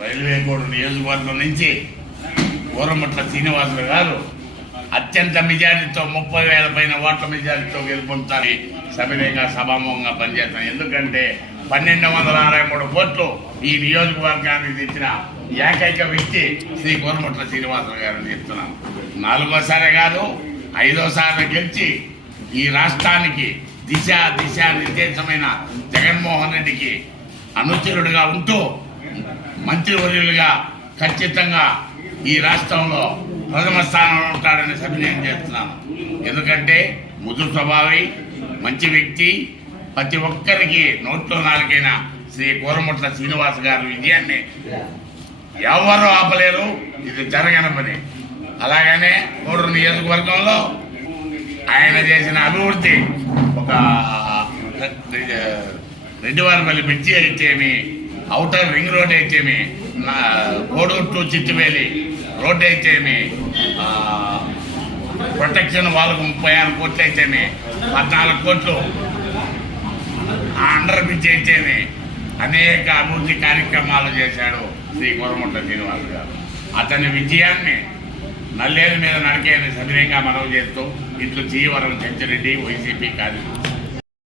Railway code నియోజకవర్గం నుంచి ఊరముట్ల శ్రీనివాసులు గారు అత్యంత మెజారిటీతో 30,000 పైన ఓట్ల మెజారిటీతో గెలుపొందుతారని సవినయంగా సభాముఖంగా పనిచేస్తాను. ఎందుకంటే 1263 కోట్లు ఈ నియోజకవర్గానికి తెచ్చిన ఏకైక వ్యక్తి శ్రీ ఊరముట్ల శ్రీనివాసులు గారిని చెప్తున్నాను. 4వసారి కాదు 5వసారి గెలిచి ఈ రాష్ట్రానికి దిశ నిర్దేశమైన జగన్మోహన్ రెడ్డికి అనుచరుడుగా ఉంటూ మంత్రివర్యులుగా ఖచ్చితంగా ఈ రాష్ట్రంలో ప్రథమ స్థానంలో ఉంటాడని సవినయం చేస్తున్నాను. ఎందుకంటే ముదు స్వభావి, మంచి వ్యక్తి, ప్రతి ఒక్కరికి నోట్లో నాలుగైన శ్రీ ఊరముట్ల శ్రీనివాస్ గారి విజయాన్ని ఎవరు ఆపలేరు. ఇది జరగని పని. అలాగనే కోడూరు నియోజకవర్గంలో ఆయన చేసిన అభివృద్ధి, ఒక రెడ్డివారిపల్లి బ్రిడ్జి అయితేమి, ఔటర్ రింగ్ రోడ్ అయితేమి, కోడూరు టు చిట్టువేలి రోడ్డు అయితేమి, ప్రొటెక్షన్ వాళ్ళకు 36 కోట్లు అయితేమి, 14 కోట్లు అండర్ బ్రిడ్జ్ అయితేమి, అనేక అభివృద్ధి కార్యక్రమాలు చేశాడు శ్రీ ఊరముట్ల శ్రీనివాస్ గారు. అతని విజయాన్ని నల్లేరు మీద నడికేయని సవినయంగా మనవి చేస్తూ ఇట్లు జీవరం చెంచిరెడ్డి, వైసీపీ కార్యదర్శి.